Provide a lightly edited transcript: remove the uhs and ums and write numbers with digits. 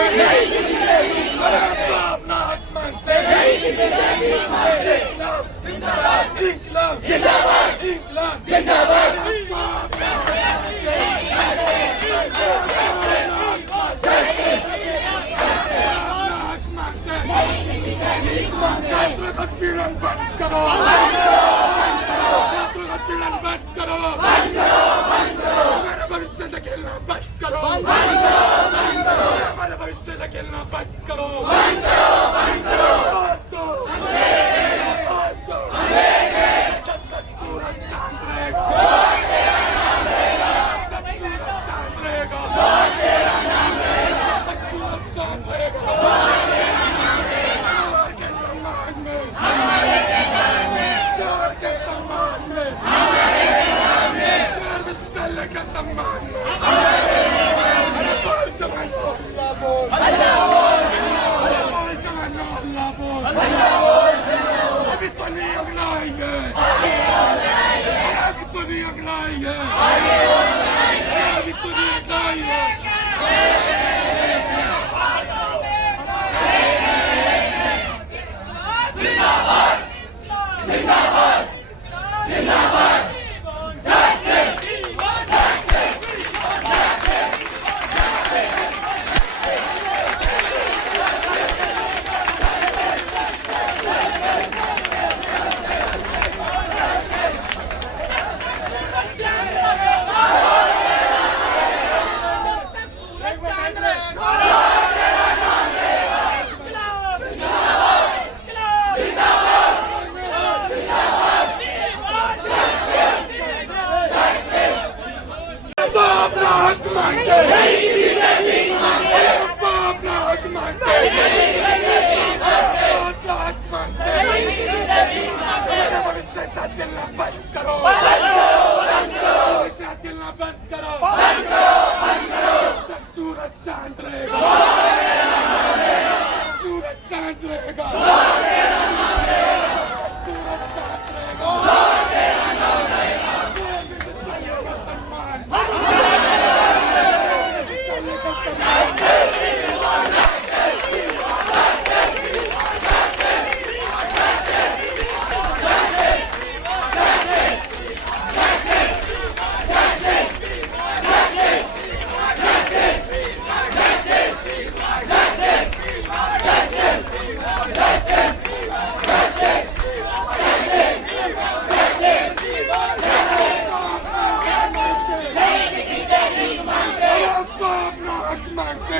मांगते, नहीं किसी से भीख मांगते, अपना हक मांगते, नहीं किसी से भीख मांगते। इंकलाब इंकलाब जिंदाबाद, इंकलाब जिंदाबाद। छात्रों का पीड़न बंद करो, छात्रों का पीड़न बंद करो, हमारे भविष्य से खेलना बंद करो, हमारे भविष्य से खेलना बंद करो। दोस्तों जब तक सूरज चांद रहेगा, जब तक सूरज चांद रहेगा, जब तक सूरज चांद रहेगा, जोर के सम्मान में, विश्वविद्यालय के सम्मान में, बोल जवानो अल्लाह बोल, बोल जवानो अल्लाह बोल। अभी तो नहीं अगलाई है, अभी तो नहीं अगलाई है, अभी तो नहीं अगलाई है। अपना हक मांगते, नहीं किसी से भीख मांगते, अपना हक मांगते, अपना हक मांगते, मेरे भविष्य के साथ खेलना बंद करो, भविष्य के साथ खेलना बंद करो। जब तक सूरज चांद रहेगा, सूरज चांद रहेगा, सूरज चांद रहेगा। अपना हक मांगते,